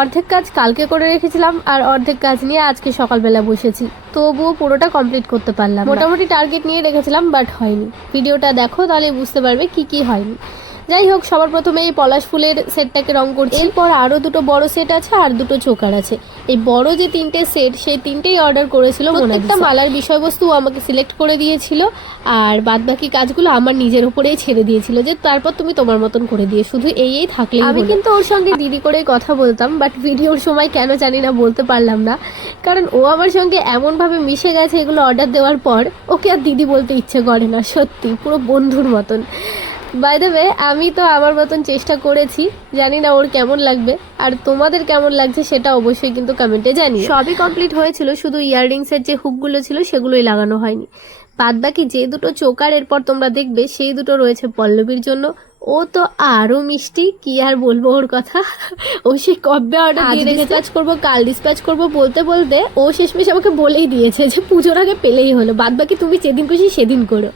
অর্ধেক কাজ কালকে করে রেখেছিলাম আর অর্ধেক কাজ নিয়ে আজকে সকালবেলা বসেছি। তবুও পুরোটা কমপ্লিট করতে পারলাম মোটামুটি টার্গেট নিয়ে রেখেছিলাম বাট হয়নি। ভিডিওটা দেখো, তাহলে বুঝতে পারবে কি কি হয়নি। যাই হোক সবার প্রথমে এই পলাশ ফুলের সেটটাকে রং করছি। এরপর আরও দুটো বড় সেট আছে আর দুটো চোকার আছে। এই বড় যে তিনটে সেট সেই তিনটেই অর্ডার করেছিল প্রত্যেকটা মালার বিষয়বস্তু ও আমাকে সিলেক্ট করে দিয়েছিল আর বাদ বাকি কাজগুলো আমার নিজের উপরেই ছেড়ে দিয়েছিল যে তারপর তুমি তোমার মতন করে দিয়ে শুধু এই এই থাকলে আমি কিন্তু ওর সঙ্গে দিদি করে কথা বলতাম বাট ভিডিওর সময় কেন জানি না বলতে পারলাম না। কারণ ও আমার সঙ্গে এমনভাবে মিশে গেছে এগুলো অর্ডার দেওয়ার পর ওকে আর দিদি বলতে ইচ্ছে করে না সত্যি পুরো বন্ধুর মতন। বাই দ্য ওয়ে আমি তো আমার মতন চেষ্টা করেছি জানি না ওর কেমন লাগবে আর তোমাদের কেমন লাগছে সেটা অবশ্যই কিন্তু কমেন্টে জানি সবই কমপ্লিট হয়েছিল শুধু ইয়াররিংসের যে হুকগুলো ছিল সেগুলোই লাগানো হয়নি। বাদ বাকি যে দুটো চোকার এরপর তোমরা দেখবে সেই দুটো রয়েছে পল্লবীর জন্য। ও তো আরও মিষ্টি কি আর বলব ওর কথা? ও সে কবে অর্ডার দিয়ে রেখে করব কাল ডিসপ্যাচ করব বলতে বলতে ও শেষমেশ আমাকে বলেই দিয়েছে যে পুজোর আগে পেলেই হলো। বাদ বাকি তুমি যেদিন খুশি সেদিন করো।